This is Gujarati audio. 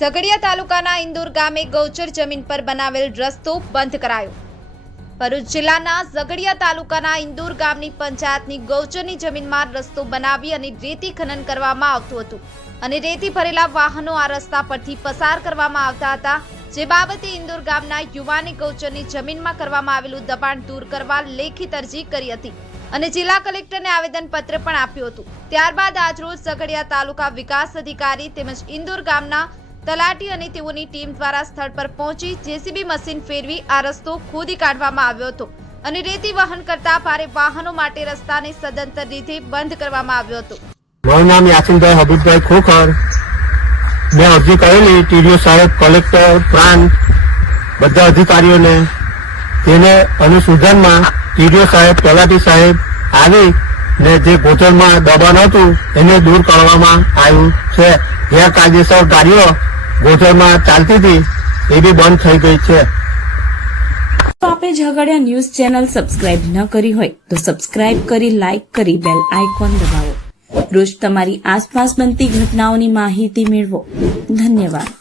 ઝઘડિયા તાલુકાના ઇન્દુર ગામે ગૌચર જમીન પર બનાવેલ રસ્તો બંધ કરાયો. ભરૂચ જિલ્લાના ઝઘડિયા તાલુકાના ઇન્દુર ગામની પંચાયતની ગૌચરની જમીનમાં રસ્તો બનાવી અને રેતી ખનન કરવામાં આવતું હતું અને રેતી ભરેલા વાહનો આ રસ્તા પરથી પસાર કરવામાં આવતા હતા. જે બાબતે ઇન્દુર ગામના યુવાને ગૌચરની જમીનમાં કરવામાં આવેલું દબાણ દૂર કરવા લેખિત અરજી કરી હતી અને જિલ્લા કલેક્ટરને આવેદનપત્ર પણ આપ્યું હતું. ત્યારબાદ આજરોજ ઝઘડિયા તાલુકા વિકાસ અધિકારી તેમજ ઇન્દોર ગામના તલાટી અને તેઓની ટીમ દ્વારા સ્થળ પર પહોંચી જેસીબી મશીન ફેરવી આ રસ્તો ખોદી કાઢવામાં આવ્યો હતો અને રેતી વહન કરતા ભારે વાહનો માટે રસ્તાને સદંતર રીતે બંધ કરવામાં આવ્યો હતો. મારું નામ યાસીનભાઈ હબીબભાઈ મેં અરજી કરેલી ટીડીઓ સાહેબ, કલેક્ટર, પ્રાંત, બધા અધિકારીઓને. તેને અનુસૂચનમાં ટીડીઓ સાહેબ, તલાટી સાહેબ આવી ને જે ગોચરમાં દબાણ હતું એને દૂર કરવામાં આવ્યું છે. ગેરકાયદેસર ગાડીઓ ગોચરમાં ચાલતી હતી, એ બી બંધ થઈ ગઈ છે. આપે ઝઘડિયા ન્યૂઝ ચેનલ સબસ્ક્રાઇબ ન કરી હોય, તો સબસ્ક્રાઇબ કરી, લાઇક કરી, બેલ આઇકોન દબાવો. રોજ તમારી આસપાસ બનતી ઘટનાઓની માહિતી મેળવો. ધન્યવાદ.